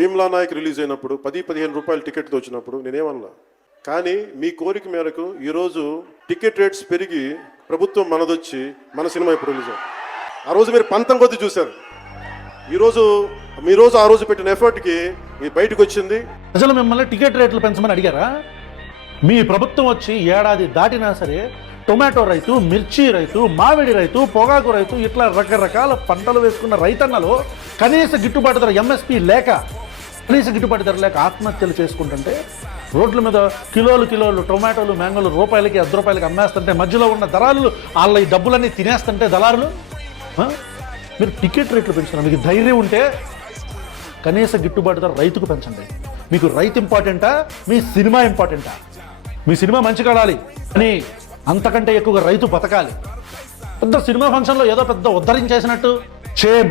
Bheemla Naik release అయినప్పుడు 10-15 రూపాయలు ticket వచ్చినప్పుడు నేనేమన్నా. కానీ మీ కోరిక మేరకు ఈరోజు టికెట్ రేట్స్ పెరిగి ప్రభుత్వం మనదొచ్చి మన సినిమా ఇప్పుడు రిలీజ్ అవుతుంది. ఆ రోజు మీరు పంతం కొద్ది చూశారు. ఈరోజు ఆ రోజు పెట్టిన ఎఫర్ట్కి ఇది బయటకు వచ్చింది. ప్రజలు మిమ్మల్ని టికెట్ రేట్లు పెంచమని అడిగారా? మీ ప్రభుత్వం వచ్చి ఏడాది దాటినా సరే టొమాటో రైతు, మిర్చి రైతు, మామిడి రైతు, పొగాకు రైతు ఇట్లా రకరకాల పంటలు వేసుకున్న రైతన్నలో కనీస గిట్టుబాటు ధర ఎంఎస్పి లేక, కనీస గిట్టుబాటు ధర లేక ఆత్మహత్యలు చేసుకుంటుంటే, రోడ్ల మీద కిలోలు టొమాటోలు, మ్యాంగోలు రూపాయలకి 10 రూపాయలకి అమ్మేస్తుంటే మధ్యలో ఉన్న దళారులు వాళ్ళ ఈ డబ్బులన్నీ తినేస్తుంటే దళారులు మీరు టికెట్ రేట్లు పెంచుతున్నారు. మీకు ధైర్యం ఉంటే కనీస గిట్టుబాటు ధర రైతుకు పెంచండి. మీకు రైతు ఇంపార్టెంటా, మీ సినిమా ఇంపార్టెంటా? మీ సినిమా మంచి కాడాలి అని అంతకంటే ఎక్కువగా రైతు బతకాలి. పెద్ద సినిమా ఫంక్షన్లో ఏదో పెద్ద ఉద్ధరించేసినట్టు షేమ్.